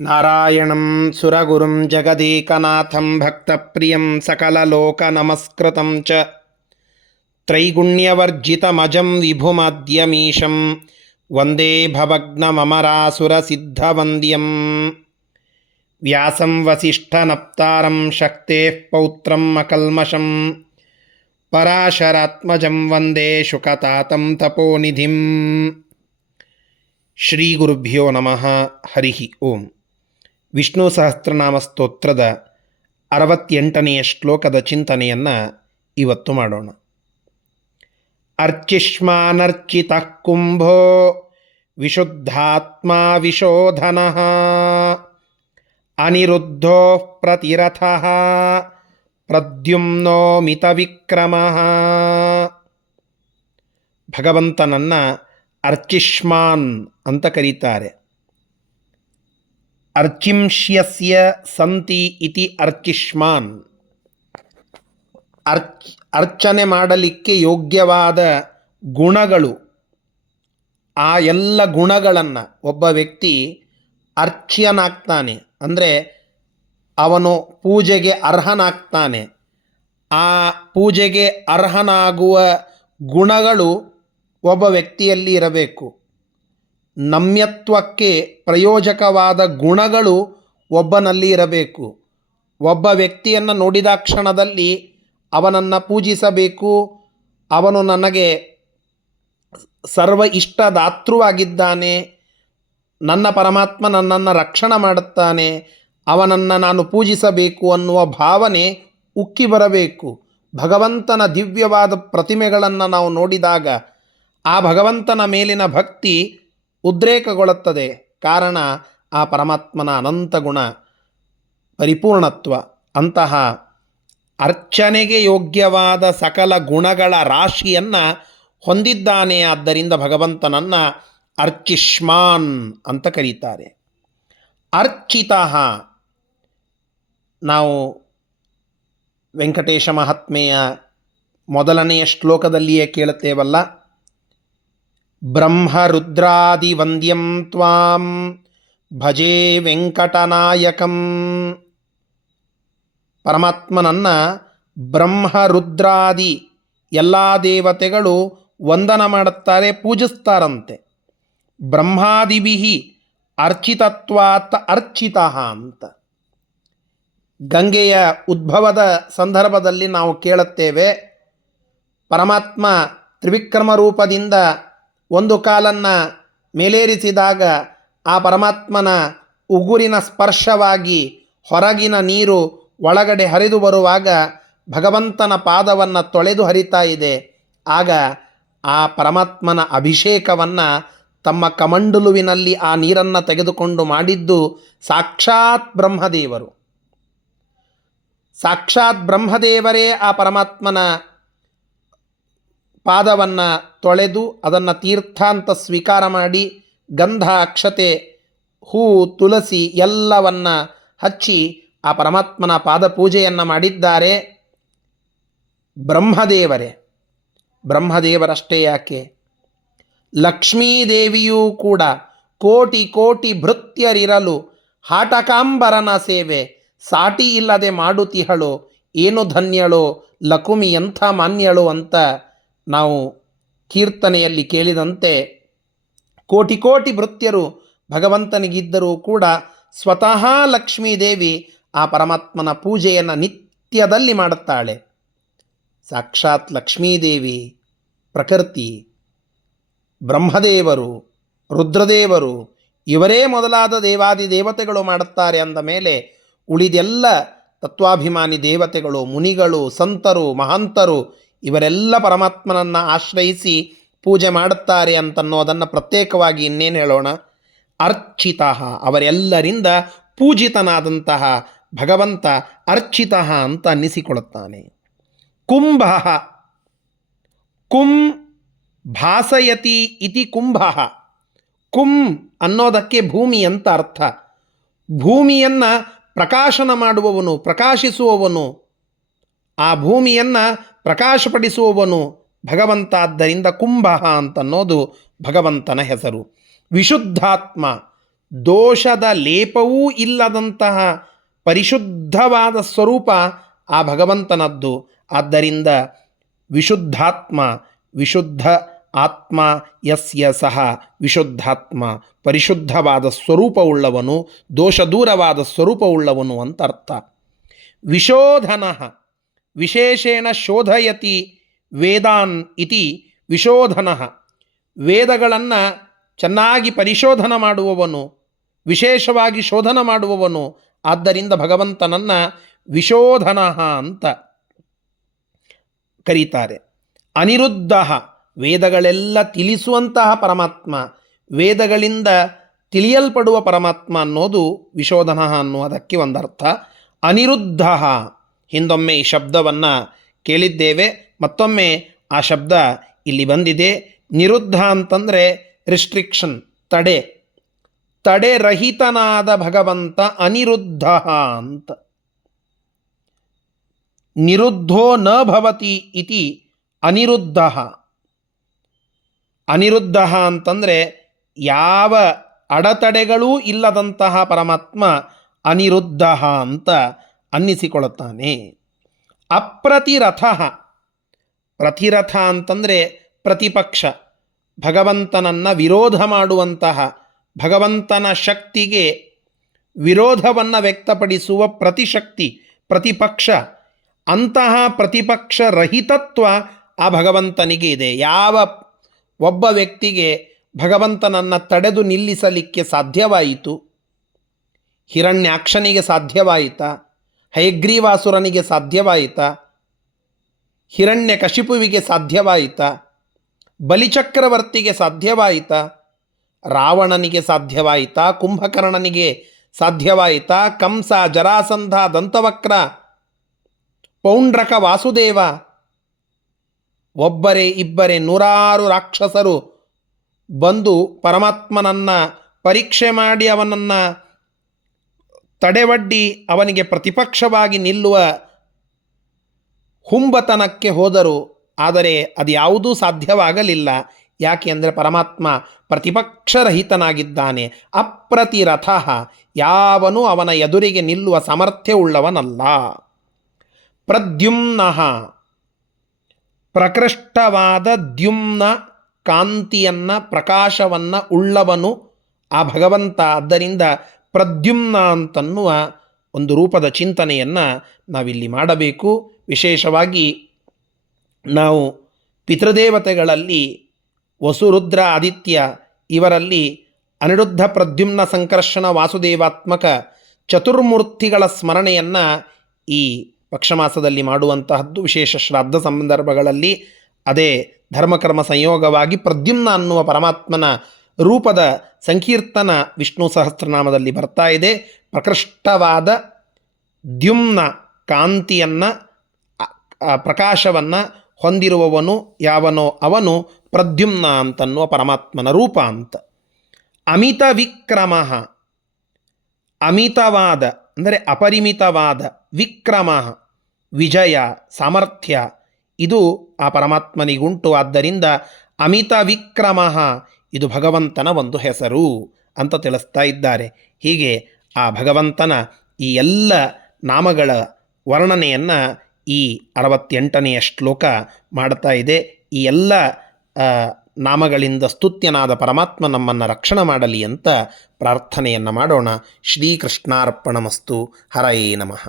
ನಾರಾಯಣಂ ಸುರಗುರುಂ ಜಗದೇಕನಾಥಂ ಭಕ್ತಪ್ರಿಯಂ ಸಕಲಲೋಕನಮಸ್ಕೃತಂ ಚ ತ್ರೈಗುಣ್ಯವರ್ಜಿತಮಜಂ ವಿಭುಮಾದ್ಯಮೀಶಂ ವಂದೇ ಭವಗ್ನಮರಾಸುರಸಿದ್ಧವಂದ್ಯಂ ವ್ಯಾಸಂ ವಸಿಷ್ಠನಪ್ತಾರಂ ಶಕ್ತೇಃ ಪೌತ್ರಂ ಅಕಲ್ಮಷಂ ಪರಾಶರಾತ್ಮಜಂ ವಂದೇ ಶುಕತಾತಂ ತಪೋನಿಧಿಂ. ಶ್ರೀ ಗುರುಭ್ಯೋ ನಮಃ. ಹರಿ ಓಂ. ವಿಷ್ಣು ಸಹಸ್ರನಾಮ ಸ್ತೋತ್ರದ 68ನೆಯ ಶ್ಲೋಕದ ಚಿಂತನೆಯನ್ನು ಇವತ್ತು ಮಾಡೋಣ. ಅರ್ಚಿಷ್ಮಾನರ್ಚಿತಃ ಕುಂಭೋ ವಿಶುದ್ಧಾತ್ಮ ವಿಶೋಧನಃ ಅನಿರುದ್ಧೋ ಪ್ರತಿರಥಃ ಪ್ರದ್ಯುಮ್ನೋ ಮಿತವಿಕ್ರಮಃ. ಭಗವಂತನನ್ನು ಅರ್ಚಿಷ್ಮಾನ್ ಅಂತ ಕರೀತಾರೆ. ಅರ್ಚಿಂಷ್ಯಸ್ಯ ಸಂತಿ ಇತಿ ಅರ್ಚಿಷ್ಮಾನ್. ಅರ್ಚನೆ ಮಾಡಲಿಕ್ಕೆ ಯೋಗ್ಯವಾದ ಗುಣಗಳು, ಆ ಎಲ್ಲ ಗುಣಗಳನ್ನು ಒಬ್ಬ ವ್ಯಕ್ತಿ ಅರ್ಚ್ಯನಾಗ್ತಾನೆ, ಅಂದರೆ ಅವನು ಪೂಜೆಗೆ ಅರ್ಹನಾಗ್ತಾನೆ. ಆ ಪೂಜೆಗೆ ಅರ್ಹನಾಗುವ ಗುಣಗಳು ಒಬ್ಬ ವ್ಯಕ್ತಿಯಲ್ಲಿ ಇರಬೇಕು. ನಮ್ಯತ್ವಕ್ಕೆ ಪ್ರಯೋಜಕವಾದ ಗುಣಗಳು ಒಬ್ಬನಲ್ಲಿ ಇರಬೇಕು. ಒಬ್ಬ ವ್ಯಕ್ತಿಯನ್ನು ನೋಡಿದ ಕ್ಷಣದಲ್ಲಿ ಅವನನ್ನು ಪೂಜಿಸಬೇಕು. ಅವನು ನನಗೆ ಸರ್ವ ಇಷ್ಟದಾತೃವಾಗಿದ್ದಾನೆ, ನನ್ನ ಪರಮಾತ್ಮ ನನ್ನನ್ನು ರಕ್ಷಣೆ ಮಾಡುತ್ತಾನೆ, ಅವನನ್ನು ನಾನು ಪೂಜಿಸಬೇಕು ಅನ್ನುವ ಭಾವನೆ ಉಕ್ಕಿ ಬರಬೇಕು. ಭಗವಂತನ ದಿವ್ಯವಾದ ಪ್ರತಿಮೆಗಳನ್ನು ನಾವು ನೋಡಿದಾಗ ಆ ಭಗವಂತನ ಮೇಲಿನ ಭಕ್ತಿ ಉದ್ರೇಕಗೊಳ್ಳುತ್ತದೆ. ಕಾರಣ ಆ ಪರಮಾತ್ಮನ ಅನಂತ ಗುಣ, ಪರಿಪೂರ್ಣತ್ವ. ಅಂತಹ ಅರ್ಚನೆಗೆ ಯೋಗ್ಯವಾದ ಸಕಲ ಗುಣಗಳ ರಾಶಿಯನ್ನು ಹೊಂದಿದ್ದಾನೆ. ಆದ್ದರಿಂದ ಭಗವಂತನನ್ನು ಅರ್ಚಿಷ್ಮಾನ್ ಅಂತ ಕರೀತಾರೆ. ಅರ್ಚಿತಃ, ನಾವು ವೆಂಕಟೇಶ ಮಹಾತ್ಮೆಯ ಮೊದಲನೆಯ ಶ್ಲೋಕದಲ್ಲಿಯೇ ಕೇಳುತ್ತೇವಲ್ಲ, ಬ್ರಹ್ಮ ರುದ್ರಾದಿ ವಂದ್ಯಂ ತ್ವಾಂ ಭಜೆ ವೆಂಕಟನಾಯಕಂ. ಪರಮಾತ್ಮನನ್ನು ಬ್ರಹ್ಮ ರುದ್ರಾದಿ ಎಲ್ಲ ದೇವತೆಗಳು ವಂದನ ಮಾಡುತ್ತಾರೆ, ಪೂಜಿಸ್ತಾರಂತೆ. ಬ್ರಹ್ಮಾದಿಭಿಹಿ ಅರ್ಚಿತತ್ವಾತ್ ಅರ್ಚಿತಃ ಅಂತ. ಗಂಗೆಯ ಉದ್ಭವದ ಸಂದರ್ಭದಲ್ಲಿ ನಾವು ಕೇಳುತ್ತೇವೆ, ಪರಮಾತ್ಮ ತ್ರಿವಿಕ್ರಮ ರೂಪದಿಂದ ಒಂದು ಕಾಲನ್ನು ಮೇಲೇರಿಸಿದಾಗ ಆ ಪರಮಾತ್ಮನ ಉಗುರಿನ ಸ್ಪರ್ಶವಾಗಿ ಹೊರಗಿನ ನೀರು ಒಳಗಡೆ ಹರಿದು ಬರುವಾಗ ಭಗವಂತನ ಪಾದವನ್ನು ತೊಳೆದು ಹರಿತಾ ಇದೆ. ಆಗ ಆ ಪರಮಾತ್ಮನ ಅಭಿಷೇಕವನ್ನು ತಮ್ಮ ಕಮಂಡಲುವಿನಲ್ಲಿ ಆ ನೀರನ್ನು ತೆಗೆದುಕೊಂಡು ಮಾಡಿದ್ದು ಸಾಕ್ಷಾತ್ ಬ್ರಹ್ಮದೇವರು. ಸಾಕ್ಷಾತ್ ಬ್ರಹ್ಮದೇವರೇ ಆ ಪರಮಾತ್ಮನ ಪಾದವನ್ನು ತೊಳೆದು ಅದನ್ನು ತೀರ್ಥ ಅಂತ ಸ್ವೀಕಾರ ಮಾಡಿ ಗಂಧ, ಅಕ್ಷತೆ, ಹೂ, ತುಳಸಿ ಎಲ್ಲವನ್ನು ಹಚ್ಚಿ ಆ ಪರಮಾತ್ಮನ ಪಾದ ಪೂಜೆಯನ್ನು ಮಾಡಿದ್ದಾರೆ. ಬ್ರಹ್ಮದೇವರೇ. ಬ್ರಹ್ಮದೇವರಷ್ಟೇ ಯಾಕೆ, ಲಕ್ಷ್ಮೀದೇವಿಯೂ ಕೂಡ ಕೋಟಿ ಕೋಟಿ ಭೃತ್ಯರಿರಲು ಹಾಟಕಾಂಬರನ ಸೇವೆ ಸಾಟಿ ಇಲ್ಲದೆ ಮಾಡುತ್ತಿಹಳು, ಏನು ಧನ್ಯಳೋ ಲಕುಮಿ ಎಂಥ ಮಾನ್ಯಳು ಅಂತ ನಾವು ಕೀರ್ತನೆಯಲ್ಲಿ ಕೇಳಿದಂತೆ ಕೋಟಿ ಕೋಟಿ ಭೃತ್ಯರು ಭಗವಂತನಿಗಿದ್ದರೂ ಕೂಡ ಸ್ವತಃ ಲಕ್ಷ್ಮೀದೇವಿ ಆ ಪರಮಾತ್ಮನ ಪೂಜೆಯನ್ನು ನಿತ್ಯದಲ್ಲಿ ಮಾಡುತ್ತಾಳೆ. ಸಾಕ್ಷಾತ್ ಲಕ್ಷ್ಮೀದೇವಿ, ಪ್ರಕೃತಿ, ಬ್ರಹ್ಮದೇವರು, ರುದ್ರದೇವರು ಇವರೇ ಮೊದಲಾದ ದೇವಾದಿ ದೇವತೆಗಳು ಮಾಡುತ್ತಾರೆ ಅಂದ ಮೇಲೆ ಉಳಿದೆಲ್ಲ ತತ್ವಾಭಿಮಾನಿ ದೇವತೆಗಳು, ಮುನಿಗಳು, ಸಂತರು, ಮಹಾಂತರು ಇವರೆಲ್ಲ ಪರಮಾತ್ಮನನ್ನು ಆಶ್ರಯಿಸಿ ಪೂಜೆ ಮಾಡುತ್ತಾರೆ ಅಂತನ್ನೋದನ್ನು ಪ್ರತ್ಯೇಕವಾಗಿ ಇನ್ನೇನು ಹೇಳೋಣ. ಅರ್ಚಿತಃ, ಅವರೆಲ್ಲರಿಂದ ಪೂಜಿತನಾದಂತಹ ಭಗವಂತ ಅರ್ಚಿತಃ ಅಂತ ಅನ್ನಿಸಿಕೊಳ್ಳುತ್ತಾನೆ. ಕುಂಭ, ಕುಂ ಭಾಸಯತಿ ಇತಿ ಕುಂಭ. ಕುಂ ಅನ್ನೋದಕ್ಕೆ ಭೂಮಿ ಅಂತ ಅರ್ಥ. ಭೂಮಿಯನ್ನು ಪ್ರಕಾಶನ ಮಾಡುವವನು, ಪ್ರಕಾಶಿಸುವವನು, ಆ ಭೂಮಿಯನ್ನು ಪ್ರಕಾಶಪಡಿಸುವವನು ಭಗವಂತ. ಆದ್ದರಿಂದ ಕುಂಭ ಅಂತನ್ನೋದು ಭಗವಂತನ ಹೆಸರು. ವಿಶುದ್ಧಾತ್ಮ, ದೋಷದ ಲೇಪವೂ ಇಲ್ಲದಂತಹ ಪರಿಶುದ್ಧವಾದ ಸ್ವರೂಪ ಆ ಭಗವಂತನದ್ದು. ಆದ್ದರಿಂದ ವಿಶುದ್ಧಾತ್ಮ, ವಿಶುದ್ಧ ಆತ್ಮ ಯಸ್ಯ ಸಹ ವಿಶುದ್ಧಾತ್ಮ, ಪರಿಶುದ್ಧವಾದ ಸ್ವರೂಪವುಳ್ಳವನು, ದೋಷದೂರವಾದ ಸ್ವರೂಪವುಳ್ಳವನು ಅಂತ ಅರ್ಥ. ವಿಶೋಧನ ವಿಶೇಷೇಣ ಶೋಧಯತಿ ವೇದಾನ್ ಇತಿ ವಿಶೋಧನ, ವೇದಗಳನ್ನು ಚೆನ್ನಾಗಿ ಪರಿಶೋಧನ ಮಾಡುವವನು, ವಿಶೇಷವಾಗಿ ಶೋಧನ ಮಾಡುವವನು. ಆದ್ದರಿಂದ ಭಗವಂತನನ್ನು ವಿಶೋಧನ ಅಂತ ಕರೀತಾರೆ. ಅನಿರುದ್ಧ, ವೇದಗಳೆಲ್ಲ ತಿಳಿಸುವಂತಹ ಪರಮಾತ್ಮ, ವೇದಗಳಿಂದ ತಿಳಿಯಲ್ಪಡುವ ಪರಮಾತ್ಮ ಅನ್ನೋದು ವಿಶೋಧನ ಅನ್ನುವುದಕ್ಕೆ ಒಂದರ್ಥ. ಅನಿರುದ್ಧ, ಹಿಂದೊಮ್ಮೆ ಈ ಶಬ್ದವನ್ನು ಕೇಳಿದ್ದೇವೆ, ಮತ್ತೊಮ್ಮೆ ಆ ಶಬ್ದ ಇಲ್ಲಿ ಬಂದಿದೆ. ನಿರುದ್ಧ ಅಂತಂದರೆ ರಿಸ್ಟ್ರಿಕ್ಷನ್, ತಡೆ, ತಡೆರಹಿತನಾದ ಭಗವಂತ ಅನಿರುದ್ಧ ಅಂತ. ನಿರುದ್ಧೋ ನ ಭವತಿ ಇತಿ ಅನಿರುದ್ಧ. ಅನಿರುದ್ಧ ಅಂತಂದರೆ ಯಾವ ಅಡೆತಡೆಗಳೂ ಇಲ್ಲದಂತಹ ಪರಮಾತ್ಮ ಅನಿರುದ್ಧ ಅಂತ ಅನ್ನಿಸಿಕೊಳ್ಳುತ್ತಾನೆ. ಅಪ್ರತಿರಥ, ಪ್ರತಿರಥ ಅಂತಂದರೆ ಪ್ರತಿಪಕ್ಷ, ಭಗವಂತನನ್ನು ವಿರೋಧ ಮಾಡುವಂತಹ, ಭಗವಂತನ ಶಕ್ತಿಗೆ ವಿರೋಧವನ್ನು ವ್ಯಕ್ತಪಡಿಸುವ ಪ್ರತಿಶಕ್ತಿ, ಪ್ರತಿಪಕ್ಷ. ಅಂತಹ ಪ್ರತಿಪಕ್ಷ ರಹಿತತ್ವ ಆ ಭಗವಂತನಿಗೆ ಇದೆ. ಯಾವ ಒಬ್ಬ ವ್ಯಕ್ತಿಗೆ ಭಗವಂತನನ್ನು ತಡೆದು ನಿಲ್ಲಿಸಲಿಕ್ಕೆ ಸಾಧ್ಯವಾಯಿತು? ಹಿರಣ್ಯಾಕ್ಷನಿಗೆ ಸಾಧ್ಯವಾಯಿತಾ? ಹಯಗ್ರೀವಾಸುರನಿಗೆ ಸಾಧ್ಯವಾಯಿತಾ? ಹಿರಣ್ಯಕಶಿಪುವಿಗೆ ಸಾಧ್ಯವಾಯಿತಾ? ಬಲಿಚಕ್ರವರ್ತಿಗೆ ಸಾಧ್ಯವಾಯಿತಾ? ರಾವಣನಿಗೆ ಸಾಧ್ಯವಾಯಿತಾ? ಕುಂಭಕರ್ಣನಿಗೆ ಸಾಧ್ಯವಾಯಿತಾ? ಕಂಸ, ಜರಾಸಂಧ, ದಂತವಕ್ರ, ಪೌಂಡ್ರಕ, ವಾಸುದೇವ, ಒಬ್ಬರೇ ಇಬ್ಬರೇ ನೂರಾರು ರಾಕ್ಷಸರು ಬಂದು ಪರಮಾತ್ಮನನ್ನು ಪರೀಕ್ಷೆ ಮಾಡಿ ಅವನನ್ನು ತಡೆವಡ್ಡಿ ಅವನಿಗೆ ಪ್ರತಿಪಕ್ಷವಾಗಿ ನಿಲ್ಲುವ ಹುಂಬತನಕ್ಕೆ ಹೋದರು. ಆದರೆ ಅದು ಯಾವುದೂ ಸಾಧ್ಯವಾಗಲಿಲ್ಲ. ಯಾಕೆ ಅಂದರೆ ಪರಮಾತ್ಮ ಪ್ರತಿಪಕ್ಷರಹಿತನಾಗಿದ್ದಾನೆ. ಅಪ್ರತಿರಥ, ಯಾವನು ಅವನ ಎದುರಿಗೆ ನಿಲ್ಲುವ ಸಾಮರ್ಥ್ಯವುಳ್ಳವನಲ್ಲ. ಪ್ರದ್ಯುಮ್ನ, ಪ್ರಕೃಷ್ಟವಾದ ದ್ಯುಮ್ನ ಕಾಂತಿಯನ್ನು, ಪ್ರಕಾಶವನ್ನು ಉಳ್ಳವನು ಆ ಭಗವಂತ. ಆದ್ದರಿಂದ ಪ್ರದ್ಯುಮ್ನ ಅಂತನ್ನುವ ಒಂದು ರೂಪದ ಚಿಂತನೆಯನ್ನು ನಾವಿಲ್ಲಿ ಮಾಡಬೇಕು. ವಿಶೇಷವಾಗಿ ನಾವು ಪಿತೃದೇವತೆಗಳಲ್ಲಿ ವಸುರುದ್ರ ಆದಿತ್ಯ ಇವರಲ್ಲಿ ಅನಿರುದ್ಧ ಪ್ರದ್ಯುಮ್ನ ಸಂಕರ್ಷಣ ವಾಸುದೇವಾತ್ಮಕ ಚತುರ್ಮೂರ್ತಿಗಳ ಸ್ಮರಣೆಯನ್ನು ಈ ಪಕ್ಷಮಾಸದಲ್ಲಿ ಮಾಡುವಂತಹದ್ದು. ವಿಶೇಷ ಶ್ರಾದ್ದ ಸಂದರ್ಭಗಳಲ್ಲಿ ಅದೇ ಧರ್ಮಕರ್ಮ ಸಂಯೋಗವಾಗಿ ಪ್ರದ್ಯುಮ್ನ ಅನ್ನುವ ಪರಮಾತ್ಮನ ರೂಪದ ಸಂಕೀರ್ತನ ವಿಷ್ಣು ಸಹಸ್ರನಾಮದಲ್ಲಿ ಬರ್ತಾ ಇದೆ. ಪ್ರಕೃಷ್ಟವಾದ ದ್ಯುಮ್ನ ಕಾಂತಿಯನ್ನು, ಪ್ರಕಾಶವನ್ನು ಹೊಂದಿರುವವನು ಯಾವನೋ ಅವನು ಪ್ರದ್ಯುಮ್ನ ಅಂತನ್ನುವ ಪರಮಾತ್ಮನ ರೂಪ ಅಂತ. ಅಮಿತ ವಿಕ್ರಮ, ಅಮಿತವಾದ ಅಂದರೆ ಅಪರಿಮಿತವಾದ, ವಿಕ್ರಮ ವಿಜಯ, ಸಾಮರ್ಥ್ಯ, ಇದು ಆ ಪರಮಾತ್ಮನಿಗುಂಟು. ಆದ್ದರಿಂದ ಅಮಿತ ವಿಕ್ರಮ ಇದು ಭಗವಂತನ ಒಂದು ಹೆಸರು ಅಂತ ತಿಳಿಸ್ತಾ ಇದ್ದಾರೆ. ಹೀಗೆ ಆ ಭಗವಂತನ ಈ ಎಲ್ಲ ನಾಮಗಳ ವರ್ಣನೆಯನ್ನು ಈ 68ನೆಯ ಶ್ಲೋಕ ಮಾಡ್ತಾ ಇದೆ. ಈ ಎಲ್ಲ ನಾಮಗಳಿಂದ ಸ್ತುತ್ಯನಾದ ಪರಮಾತ್ಮ ನಮ್ಮನ್ನು ರಕ್ಷಣೆ ಮಾಡಲಿ ಅಂತ ಪ್ರಾರ್ಥನೆಯನ್ನು ಮಾಡೋಣ. ಶ್ರೀಕೃಷ್ಣಾರ್ಪಣಮಸ್ತು. ಹರಯೇ ನಮಃ.